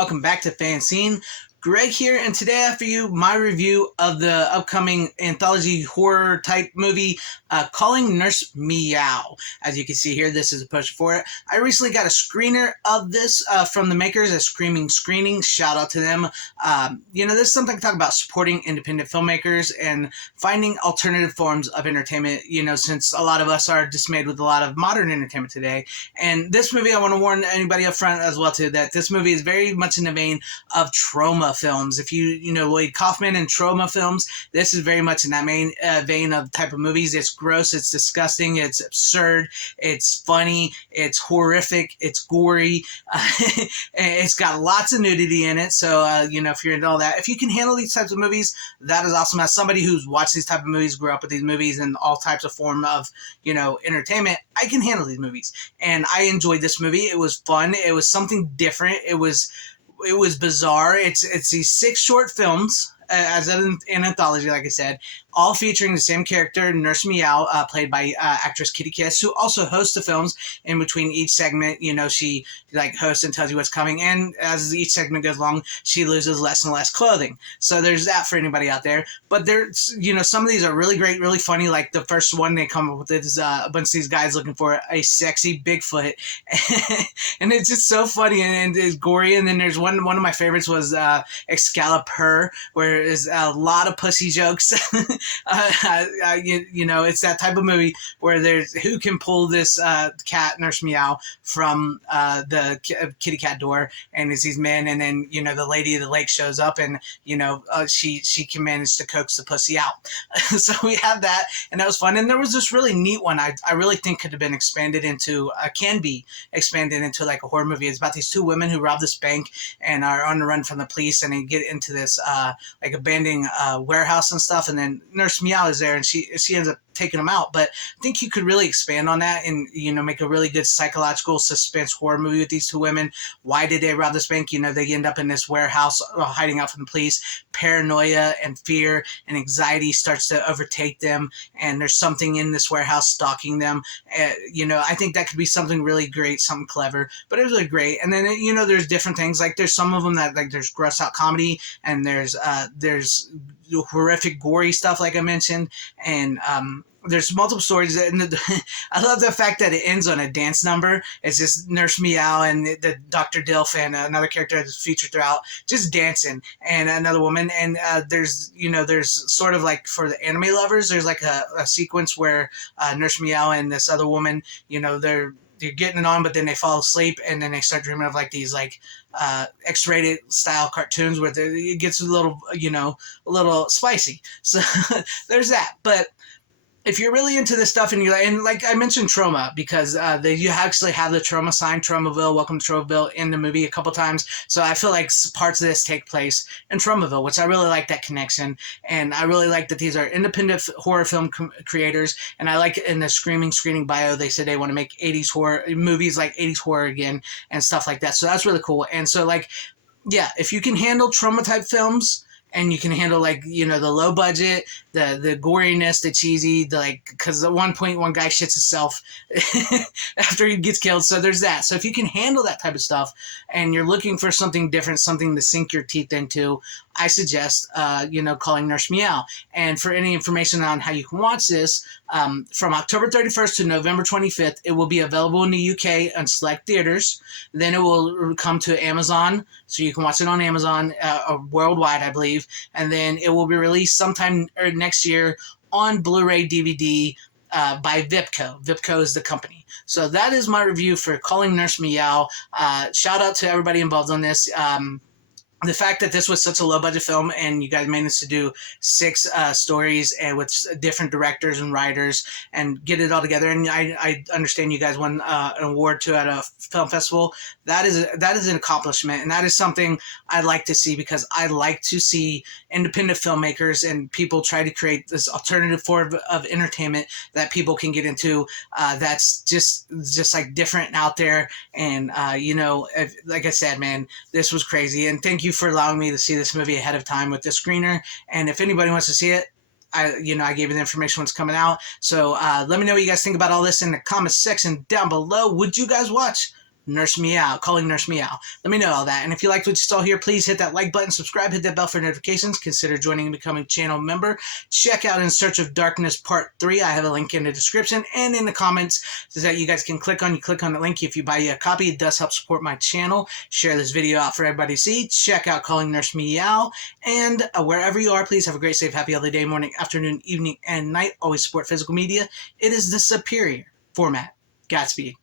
welcome back to FanZcene. Greg here, and today I have for you my review of the upcoming anthology horror type movie, Calling Nurse Meow. As you can see here, this is a poster for it. I recently got a screener of this from the makers at Screaming Screenings. Shout out to them. This is something to talk about supporting independent filmmakers and finding alternative forms of entertainment, since a lot of us are dismayed with a lot of modern entertainment today. And this movie, I want to warn anybody up front as well, too, that this movie is very much in the vein of trauma films. If you know Lloyd Kaufman and trauma films, this is very much in that main vein of type of movies. It's gross, it's disgusting, it's absurd, it's funny, it's horrific, it's gory, it's got lots of nudity in it. So if you're into all that, if you can handle these types of movies, that is awesome. As somebody who's watched these type of movies, grew up with these movies and all types of form of entertainment, I can handle these movies, and I enjoyed this movie. It was fun. It was something different. It was bizarre. It's these 6 short films, as an anthology, like I said, all featuring the same character, Nurse Meow, played by actress Kitty Kiss, who also hosts the films. In between each segment, she hosts and tells you what's coming, and as each segment goes along, she loses less and less clothing. So there's that for anybody out there. But there's, some of these are really great, really funny. Like the first one they come up with is a bunch of these guys looking for a sexy Bigfoot, and it's just so funny and it's gory. And then there's one of my favorites was Excalibur, where there's a lot of pussy jokes. It's that type of movie where there's who can pull this cat, Nurse Meow, from the kitty cat door, and it's these men, and then the lady of the lake shows up, and she can manage to coax the pussy out. So we have that, and that was fun. And there was this really neat one I really think could have been expanded into can be expanded into like a horror movie. It's about these 2 women who rob this bank and are on the run from the police, and they get into this abandoned warehouse and stuff, and then Nurse Meow is there, and she ends up taking them out. But I think you could really expand on that and make a really good psychological suspense horror movie with these 2 women. Why did they rob this bank? They end up in this warehouse hiding out from the police. Paranoia and fear and anxiety starts to overtake them, and there's something in this warehouse stalking them. I think that could be something really great, something clever, but it was really great. And then there's different things, like there's some of them that there's gross out comedy, and there's horrific gory stuff like I mentioned, and there's multiple stories, and I love the fact that it ends on a dance number. It's just Nurse Meow and the Dr. Dilf and another character that's featured throughout just dancing, and another woman. And there's sort of like for the anime lovers, there's like a sequence where Nurse Meow and this other woman, they're getting it on, but then they fall asleep, and then they start dreaming of these X-rated style cartoons where it gets a little spicy. So there's that. But if you're really into this stuff, and like I mentioned trauma, because you actually have the trauma sign, Traumaville, Welcome to Traumaville, in the movie a couple times. So I feel like parts of this take place in Traumaville, which I really like that connection. And I really like that these are independent horror film creators. And I like in the Screaming Screening bio, they said they want to make 80s horror movies, like 80s horror again and stuff like that. So that's really cool. And so if you can handle trauma type films, and you can handle the low budget, the goriness, the cheesy, because at one point one guy shits himself after he gets killed. So there's that. So if you can handle that type of stuff, and you're looking for something different, something to sink your teeth into, I suggest Calling Nurse Meow. And for any information on how you can watch this, from October 31st to November 25th, it will be available in the UK on select theaters. Then it will come to Amazon, so you can watch it on Amazon worldwide, I believe. And then it will be released sometime next year on Blu-ray DVD by Vipco. Vipco is the company. So that is my review for Calling Nurse Meow. Shout out to everybody involved on this. The fact that this was such a low-budget film, and you guys managed to do 6 stories and with different directors and writers and get it all together, and I understand you guys won an award too at a film festival. That is an accomplishment, and that is something I like to see, because I like to see independent filmmakers and people try to create this alternative form of entertainment that people can get into. That's just different and out there, and like I said, man, this was crazy, and thank you for allowing me to see this movie ahead of time with the screener. And if anybody wants to see it, I gave you the information when it's coming out. So let me know what you guys think about all this in the comments section down below. Would you guys watch Nurse Meow, calling Nurse Meow. Let me know all that. And if you liked what you saw here, please hit that like button, subscribe, hit that bell for notifications. Consider joining and becoming a channel member. Check out In Search of Darkness Part 3. I have a link in the description and in the comments so that you guys can click on. You click on the link. If you buy a copy, it does help support my channel. Share this video out for everybody to see. Check out Calling Nurse Meow. And wherever you are, please have a great, safe, happy, healthy day, morning, afternoon, evening, and night. Always support physical media. It is the superior format. Godspeed.